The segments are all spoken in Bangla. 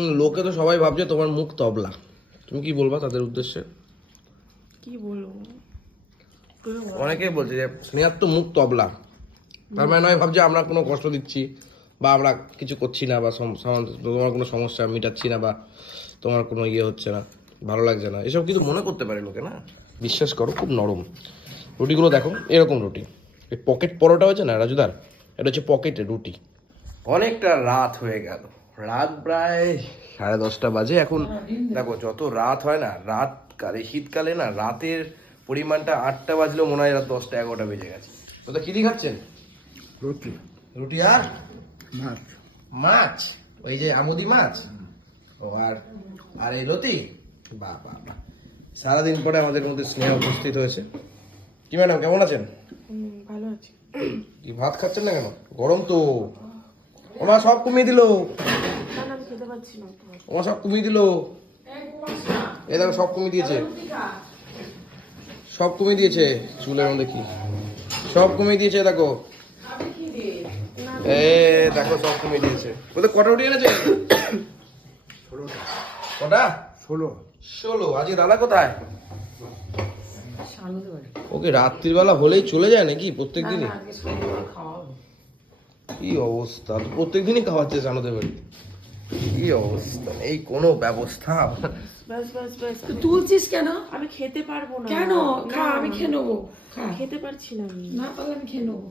লোকে তো সবাই ভাবছে তোমার মুখ তবলা। তুমি কি বলবা তাদের উদ্দেশ্যে? কি বলব। অনেকেই বলছে যে স্নেহার তো মুখ তবলা। তার মানে নয় ভাবছে আমরা কোনো কষ্ট দিচ্ছি বা আমরা কিছু করছি না বা তোমার কোনো সমস্যা মিটাচ্ছি না বা তোমার কোনো ইয়ে হচ্ছে না ভালো লাগছে না। এসব কিন্তু মনে করতে পারে লোকে না? বিশ্বাস করো খুব নরম। রুটিগুলো দেখো এরকম রুটি। এই পকেট পরোটা হচ্ছে না রাজুদার? এটা হচ্ছে পকেটে রুটি। অনেকটা রাত হয়ে গেল। রাত প্রায় সাড়ে দশটা বাজে। এখন দেখো যত রাত হয় না রাত কালে শীতকালে না রাতের পরিমাণটা আটটা বাজলেও মনে হয় রাত দশটা এগারোটা বেজে গেছে। ওটা কি দিয়ে খাচ্ছেন? রুটি। রুটি আর? মাছ। মাছ? ওই যে আমুদি মাছ? ও আর আর এই লতি? বাহ বাহ বাহ। সারাদিন পরে আমাদের মধ্যে স্নেহ উপস্থিত হয়েছে। কি ম্যাডাম কেমন আছেন? ভালো আছি। কি ভাত খাচ্ছেন না কেন? গরম তো। ওমা সব কমিয়ে দিল। ওমা সব কমিয়ে দিল। এ দেখো সব কমিয়ে দিয়েছে। সব কমিয়ে দিয়েছে। চুলের মধ্যে কি? সব কমিয়ে দিয়েছে দেখো। এ দেখো সব কমিয়ে দিয়েছে। ওদের কটা এনেছে? কটা? ষোলো। ষোলো। আজকে দাদা কোথায়? ওকে রাত্রিবেলা হলেই চলে যায় নাকি প্রত্যেক দিনই? কি অবস্থা? প্রত্যেক দিনই খাওয়াচ্ছে জানোদের বাড়িতে। কি অবস্থা? এই কোনো ব্যবস্থা? ব্যাস ব্যাস আমি- তুলছিস কেন? আমি খেতে পারব না। কেন? খা আমি খেয়ে নেব। খা। খেতে পারছি না আমি। না পারলে আমি খেয়ে নেব।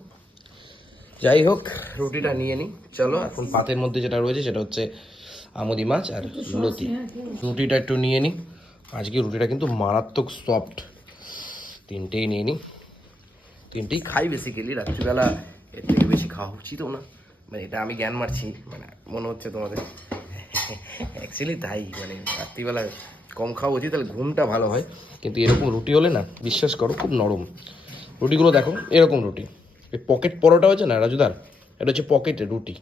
যাই হোক রুটিটা নিয়ে নিই চলো এখন পাতের মধ্যে যেটা রয়েছে সেটা হচ্ছে আমুদি মাছ আর লতি। রুটিটা একটু নিয়ে নিই আজকে রুটিটা কিন্তু মারাত্মক সফট তিনটেই নিয়ে নিই তিনটেই খাই বেসিক্যালি রাত্রিবেলা এর থেকে বেশি খাওয়া উচিতও না। মানে এটা আমি জ্ঞান মারছি মানে মনে হচ্ছে তোমাদের। অ্যাকচুয়ালি তাই মানে রাত্রিবেলা কম খাওয়া উচিত তাহলে ঘুমটা ভালো হয়। কিন্তু এরকম রুটি হলে না বিশ্বাস করো খুব নরম। রুটিগুলো দেখো এরকম রুটি। এই পকেট পরোটা হচ্ছে না রাজুদার? এটা হচ্ছে পকেটে রুটি।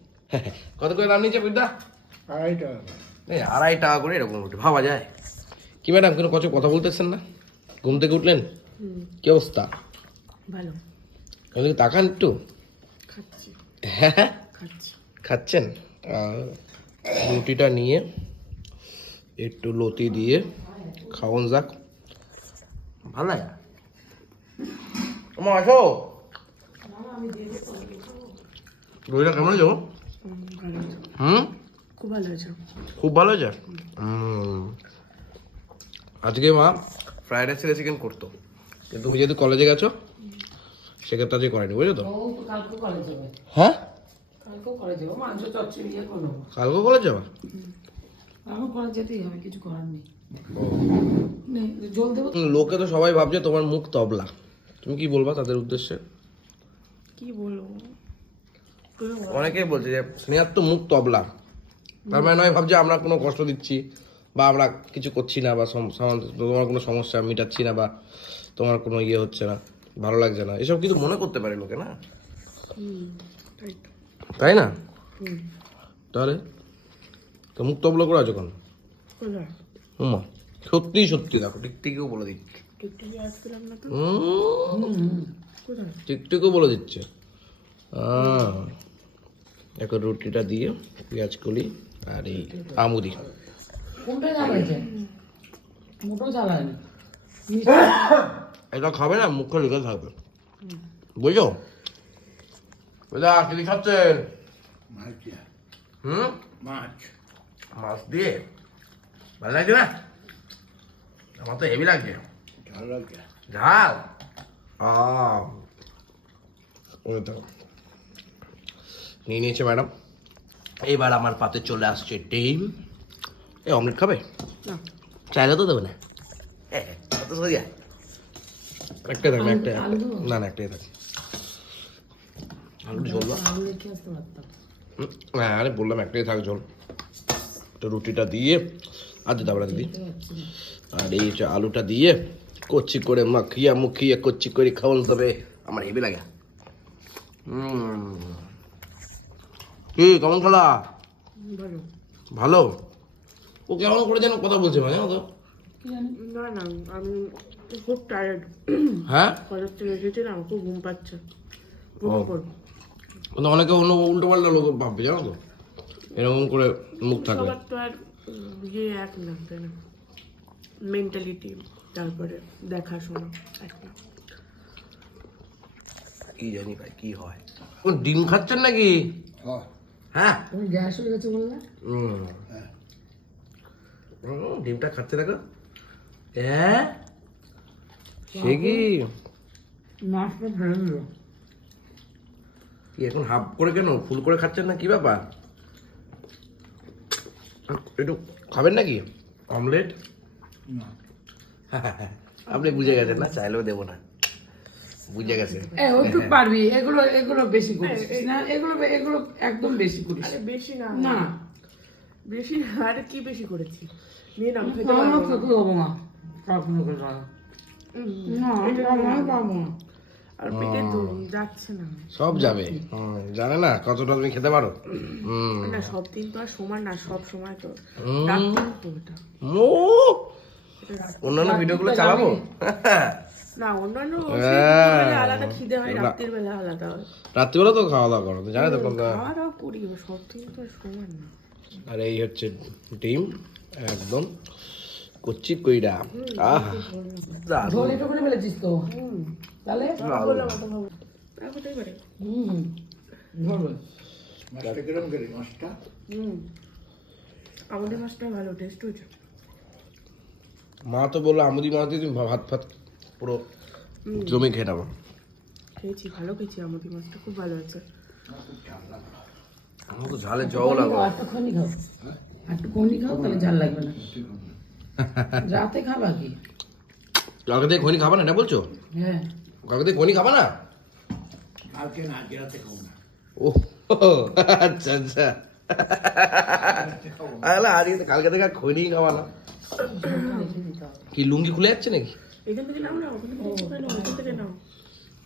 কত করে দাম নিচ্ছে বিদ্যা? আড়াই টাকা। এই আড়াই টাকা করে এরকম রুটি ভাবা যায়। কি ম্যাডাম কোনো কত কথা বলতেছেন না? ঘুম থেকে উঠলেন? কি অবস্থা? ভালো। তাকান একটু। হ্যাঁ খাচ্ছি খাচ্ছেন? রুটিটা নিয়ে একটু লতি দিয়ে খাওয়ান যাক। ভালো আমার আসো। রুটিটা কেমন হয়েছে হুম, খুব ভালো হয়েছে। খুব ভালো হয়েছে? আজকে মা ফ্রাইড রাইস চিকেন করতো। কিন্তু তুমি যেহেতু কলেজে গেছো সেক্ষেত্রে আজকে করেনি বুঝছ তো? হ্যাঁ? কালকেও কলেজ যাব মাংস চচ্চড়ি ইয়ে করব কালকে কলেজ যাবা আমার কলেজ যেতেই হবে কিছু করার নেই। জল দেবো লোকে তো সবাই ভাবছে তোমার মুখ তবলা। তুমি কি বলবা তাদের উদ্দেশ্যে? কি বলব? অনেকেই বলছে যে স্নেহার তো মুখ তবলা। তার মানে নয় ভাবছে আমরা কোনো কষ্ট দিচ্ছি বা আমরা কিছু করছি না বা তোমার কোনো সমস্যা মিটাচ্ছি না বা তোমার কোনো ইয়ে হচ্ছে না ভালো লাগছে না। এসব কিন্তু মনে করতে পারে লোকে না? হুম, তাই না? তাহলে তো মুখ তবলা করে আছো কেন হুমা সত্যি সত্যি দেখো টিকটিকেও বলে দিচ্ছে। টিকটিকও বলে দিচ্ছে। আহ, এখন রুটিটা দিয়ে পেঁয়াজ কলি আর এই আমুদি। এটা খাবে না মুখে লেগে থাকবে বুঝো বুঝা কি খাচ্ছেন হুম মাছ মাছ দিয়ে ভালো লাগছে না আমার তো হেভি লাগছে ঝাল লাগে ঝাল আহ ওই তো নিয়ে নিয়েছে ম্যাডাম এবার আমার পাতে চলে আসছে ডিম এ অমলেট খাবে না চাইলে তো দেবে না এ, কত সোজা একটাই থাকবে একটাই না না একটাই থাকবে আলু ঝোল হ্যাঁ আরে বললাম একটাই থাক ঝোল। তো রুটিটা দিয়ে আর দিতে না দিদি। আর এই যে আলুটা দিয়ে কচ্ছি করে মাখিয়া মুখিয়ে কচ্ছি করে খাওয়ান তবে আমার হেবি লাগে। হুম। কি কেমন খেলা? ভালো। ও কেমন করে যেন কথা বলছে মানে তো? না না আমি খুব টায়ার্ড হ্যাঁ? কলেজ থেকে এসেছি খুব ঘুম পাচ্ছে। কিন্তু অনেকে অন্য উল্টো পাল্টা লোক ভাববে জানো তো? এরকম করে মুখ থাকবে। সবার তো আর ইয়ে এক না তাই না? মেন্টালিটি তারপরে দেখাশোনা এক না। কি জানি ভাই কি হয়? কোন ডিম খাচ্ছেন নাকি? হয়। হ্যাঁ? তুমি গ্যাস হয়ে গেছে বললে? হুম। হুম, ডিমটা খাচ্ছে দেখো। হ্যাঁ সে কি? মাছটা দিল কি এখন হাফ করে কেন? ফুল করে খাচ্ছেন না কি ব্যাপার? একটু খাবেন নাকি? অমলেট? আপনি বুঝে গেছেন না চাইলেও দেবো না। বুঝে গেছেন। এ ওইটুক পারবি এগুলো এগুলো বেশি করিস না এগুলো এগুলো একদম বেশি করিস। বেশি না। না। বেশি না আরে কি বেশি করেছি? নিয়ে নাও খেতে পারব না। না। পারব না। আর পেটে তো যাচ্ছে না। সব যাবে। জানে না কতটা তুমি খেতে পারো। না সব দিন তো আর সমান না সব সময় তো এটা। অন্যান্য ভিডিওগুলো চালাবো? না অন্যান্য হ্যাঁ। বেলা আলাদা খিদে হয় রাত্রির বেলা আলাদা হয়। রাত্রিবেলা তো খাওয়া দাওয়া করো তো তো খাওয়া দাওয়া করি সব দিন তো সমান না। আর এই হচ্ছে ডিম একদম। কচ্ছি কইরা। আহ। ঝোল একটু করে তো? তাহলে? হুম। হুম। আমাদের মাছটা ভালো টেস্ট হয়েছে। মা তো বলল আমুদি মা দিয়ে তুমি ভাত ফাত পুরো জমে খেয়ে নেব খেয়েছি ভালো খেয়েছি আমাদের মাছটা খুব ভালো আছে আমার তো ঝালে জল লাগো একটু খনি খাও একটু খনি খাও তাহলে ঝাল লাগবে না। রাতে খাবা কি? কালকে দিয়ে খনি খাবা না এটা বলছো? হ্যাঁ। কালকে দিয়ে খনি খাবা না? কালকে না আজকে রাতে খাব না। ও আচ্ছা আচ্ছা। আরে আজকে কালকে থেকে আর খনি খাবা না। কি লুঙ্গি খুলে যাচ্ছে নাকি? এখান থেকে নাও না ওখান থেকে নাও ওখান থেকে নাও।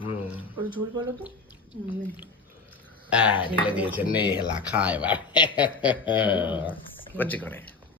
হুম। ওর ঝোল বলো তো। হ্যাঁ ঢেলে দিয়েছে নে হেলা খা এবার। করছে করে।